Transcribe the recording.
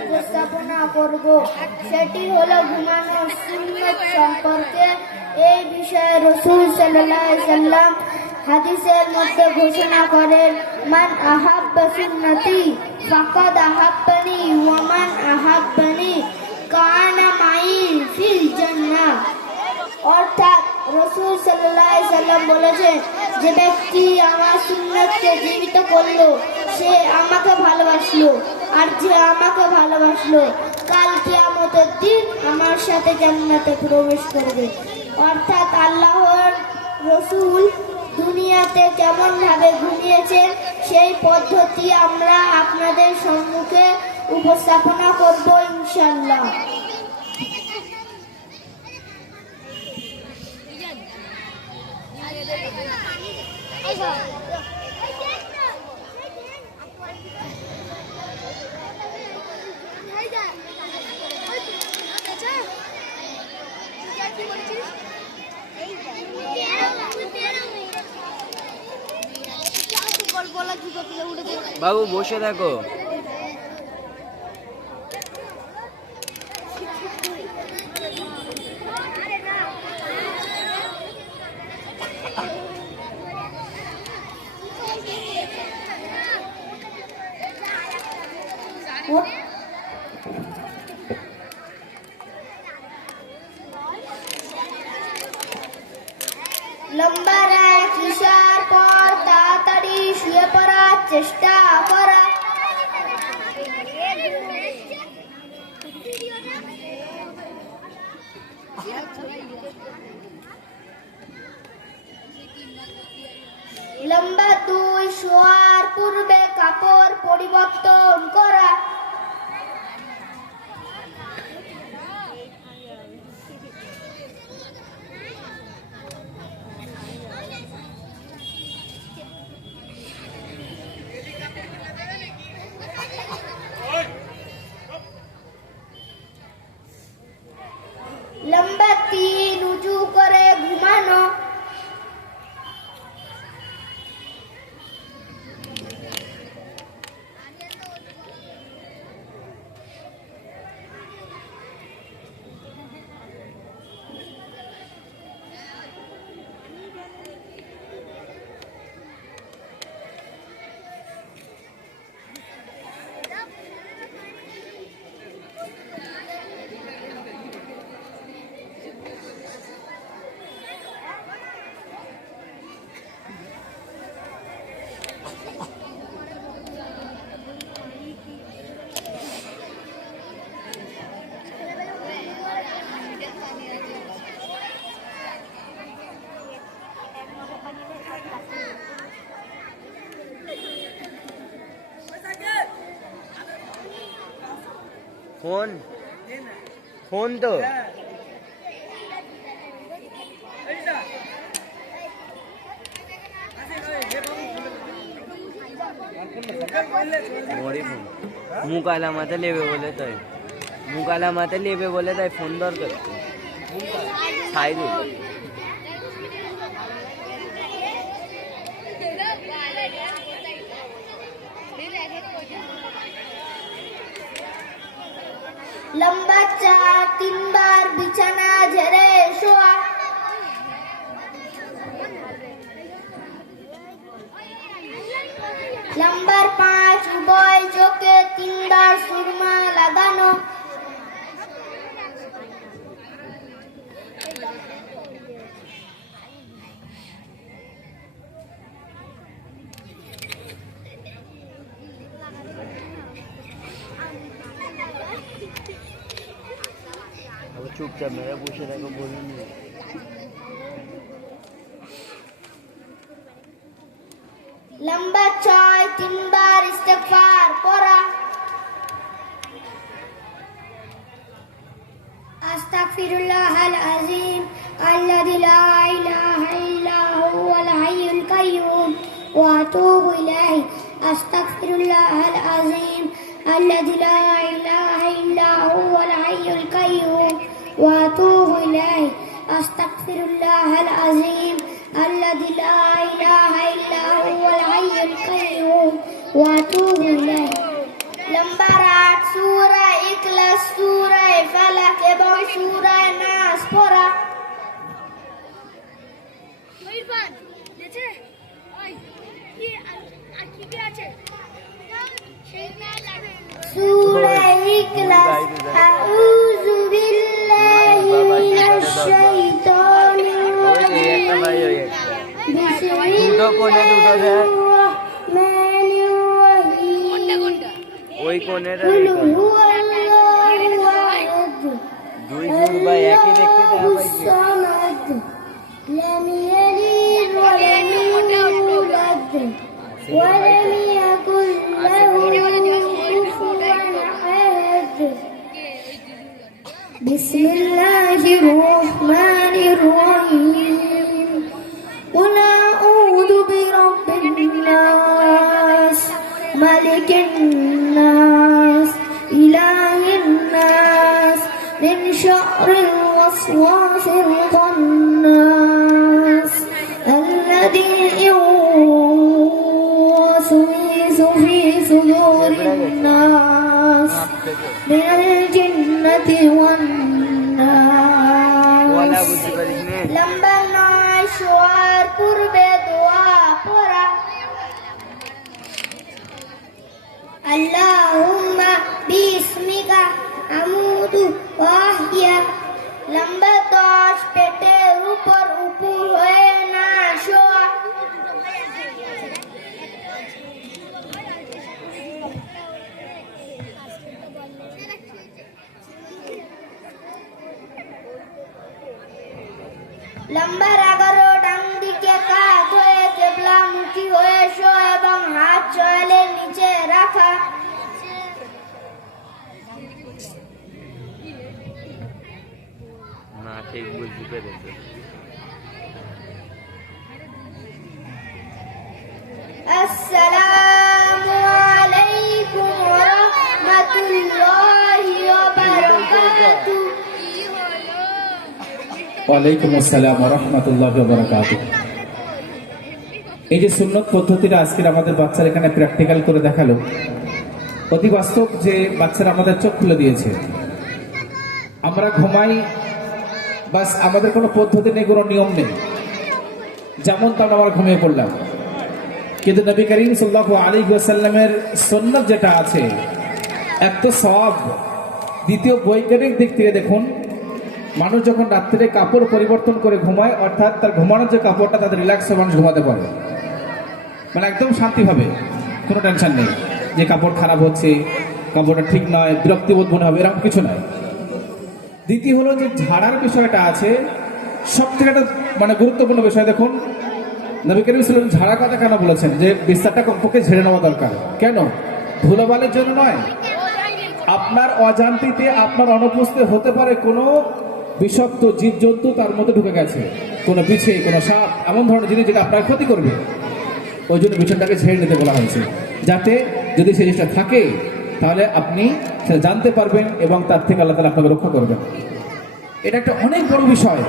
উপস্থাপনা করব, সেটি হলো ঘুমানোর সুন্নত সম্পর্কে। এই বিষয়ে রাসূল সাল্লাল্লাহু আলাইহি ওয়াসাল্লাম হাদিসের মধ্যে ঘোষণা করেন, মান আহাব্বা সুন্নতি ফাকাদ আহাব্বানি ওয়া মান আহাব্বানি কানা মাই ফিল জান্নাহ। অর্থাৎ রাসূল সাল্লাল্লাহু আলাইহি ওয়াসাল্লাম বলেছেন, যে ব্যক্তি আমার সুন্নতকে জীবিত করলো সে আমাকে ভালোবাসলো, আর যে আমাকে ভালোবাসলো কাল কিয়ামতের দিন আমার সাথে জান্নাতে প্রবেশ করবে। অর্থাৎ আল্লাহর রাসূল দুনিয়াতে কেমন ভাবে ঘুমিয়েছেন সেই পদ্ধতি আমরা আপনাদের সম্মুখে উপস্থাপনা করব ইনশাআল্লাহ। বাবু বসে থাকো। লম্বা রাত ইশার পর তাড়াতাড়ি শুয়ে পড়ার চেষ্টা করা। লম্বা 2 শোয়ার পূর্বে কাপড় পরিবর্তন করা। লম্বা 3 উজু করে ঘুমানো। ফোন ফোন তো মুকালা মাথা লেবে বলে তাই মুকালা মাথা লেবে বলে তাই ফোন দরকার খাই দেব। লম্বা 4 3 বার বিছানা ঝেড়ে শোয়া। নাম্বার 5 উভয় চোখে 3 বার সুরমা লাগানো। চুপচাপ মেরে বসে থাকো বলিনি। লম্বা 6 3 বার ইস্তেগফার পড়া। আস্তাগফিরুল্লাহাল আযীম আল্লাযী লা ইলাহা ইল্লা হুয়াল হাইয়ুল কাইয়্যুম ওয়া আতুবু ইলাইহি। আস্তাগফিরুল্লাহাল আযীম আল্লাযী লা ইলাহা ইল্লা হুয়াল হাইয়ুল কাইয়্যুম ওয়া আতুবু ইলাইহি। আস্তাগফিরুল্লাহাল আযীম الذي لا إله إلا هو الحي القيوم وأتوب إليه. نمبر 8 سورة সূরা ইখলাস আউযু বিল্লাহি মিনাশ শাইতানির রাজিম বিসমিল্লাহির রহমানির রহিম ওই কোণের কুল হুয়াল্লাহু আহাদ দুই জোর ভাই একই দেখতে দেওয়া ভাই الصمد لم يلد ولم يولد ولم يكن له كفوا أحد بسم الله الرحمن الرحيم قل أعوذ برب الناس ملك الناس إله الناس من شر الوسواس الخناس الذي يوسوس في صدور الناس من الجنة ওয়ালা والناس বুঝতে পারিস নে লম্বা নয় শোয়ার পূর্বে দোয়া পড়া আল্লাহুম্মা বিসমিকা আমুদু ওয়াহিয়া লম্বা 10 পেটের উপর উপর হয়ে না শোয়া লম্বার 11 ডান দিকে কাত হয়ে কেবলামুখী হয়ে শো এবং হাত চয়েলের নিচে রাখা না ঠিক বুঝতে পেরেছি আসসালামু আলাইকুম ওয়া রাহমাতুল্লাহি ওয়া বারাকাতুহু ওয়ালাইকুম আসসালাম রহমতুল্লাহ বারাকাতুহু। এই যে সুন্নত পদ্ধতিটা আজকের আমাদের বাচ্চারা এখানে প্র্যাকটিক্যাল করে দেখালো, অতি বাস্তব যে বাচ্চারা আমাদের চোখ খুলে দিয়েছে। আমরা ঘুমাই, বাস আমাদের কোনো পদ্ধতি নেই, কোনো নিয়ম নেই, যেমন তেমন আমরা ঘুমিয়ে পড়লাম। কিন্তু নবী করিম সাল্লাল্লাহু আলাইহি ওয়াসাল্লামের সুন্নাত যেটা আছে, এক তো সওয়াব, দ্বিতীয় বৈজ্ঞানিক দিক থেকে দেখুন, মানুষ যখন রাত্রে কাপড় পরিবর্তন করে ঘুমায়, অর্থাৎ তার ঘুমানোর যে কাপড়টা তাদের রিল্যাক্স হয়ে মানুষ ঘুমাতে পারে, মানে একদম শান্তিভাবে, কোনো টেনশন নেই যে কাপড় খারাপ হচ্ছে, কাপড়টা ঠিক নয়, বিরক্তিবোধ মনে হবে, এরকম কিছু নয়। দ্বিতীয় হলো যে ঝাড়ার বিষয়টা আছে, সব থেকে একটা মানে গুরুত্বপূর্ণ বিষয়। দেখুন নবী করিম সাল্লাল্লাহু আলাইহি ওয়াসাল্লাম ঝাড়ার কথা কেন বলেছেন, যে বিস্তারটা কমপক্ষে ঝেড়ে নেওয়া দরকার। কেন? ধুলোবালির জন্য নয়, আপনার অজান্তিতে আপনার অনুপস্থিত হতে পারে কোনো বিষাক্ত জীবজন্তু তার মধ্যে ঢুকে গেছে, কোনো বিছে, কোনো সাপ, এমন ধরনের জিনিস যেটা আপনার ক্ষতি করবে। ওই জন্য বিছানাটাকে ঝেড়ে নিতে বলা হয়েছে, যাতে যদি সেই জিনিসটা থাকে তাহলে আপনি সেটা জানতে পারবেন এবং তার থেকে আল্লাহ তাআলা আপনাকে রক্ষা করবেন। এটা একটা অনেক বড় বিষয়।